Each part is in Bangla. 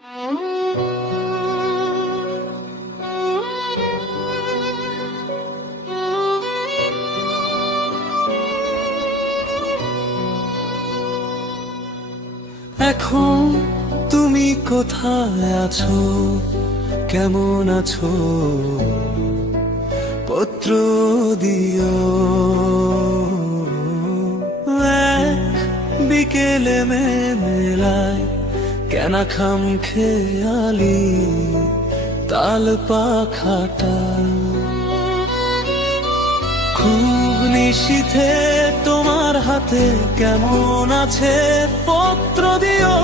এখন তুমি কোথায় আছো, কেমন আছো, পত্র দিও। এক বিকেলে মেলায় কেনা খাম খেয়ালি তাল পাখাটা, খুব নিশীথে তোমার হাতে কেমন আছে পত্র দিও।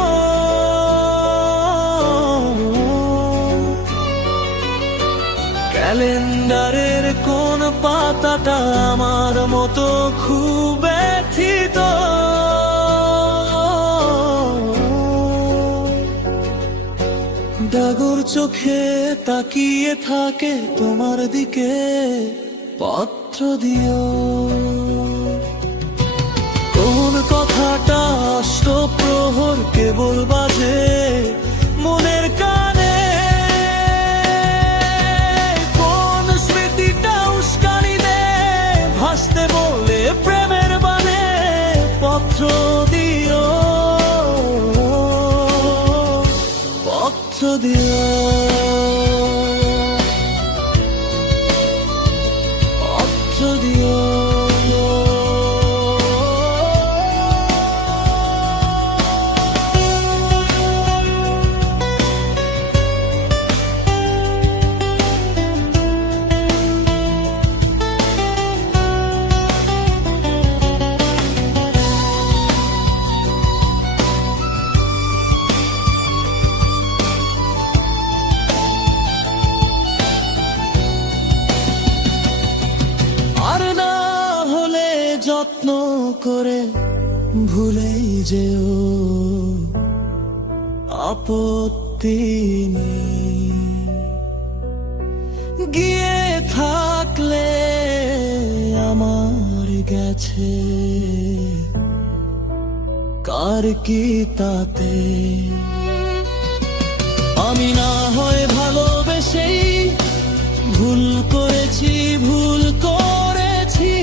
ক্যালেন্ডারের কোন পাতাটা আমার মতো খুব ব্যথিত, ডাগর চোখে তাকিয়ে থাকে তোমার দিকে পত্র দিও। কোন কথাটা অষ্টপ্রহর কেবল বাজে মনের কানে, কোন স্মৃতিটা উস্কানি দে ভাসতে বলে প্রেমের বানে পত্র দিও, পত্র দিও, পত্র দিও। যত্ন করে ভুলেই যেও, আপত্তি নেই। গিয়ে থাকলে আমার গেছে, কার কি তাতে। আমি না হয় ভালোবেসেই ভুল করেছি, ভুল করেছি।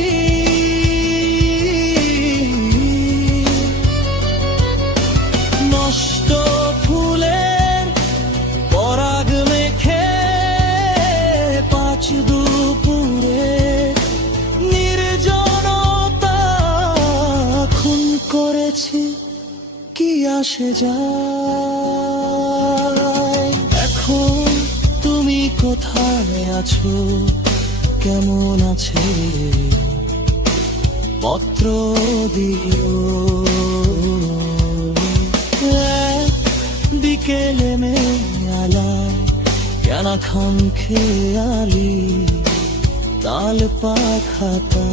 নষ্ট ফুলের পরাগ মেখে পাঁচ দুপুরে নির্জনতা খুন করেছি, কি আসে যায়। এখন তুমি কোথায় আছো, কেমন আছে পত্র দিও। বিকেলে মেলায় কেনা খাম খেয়ালি তাল পাখাটা।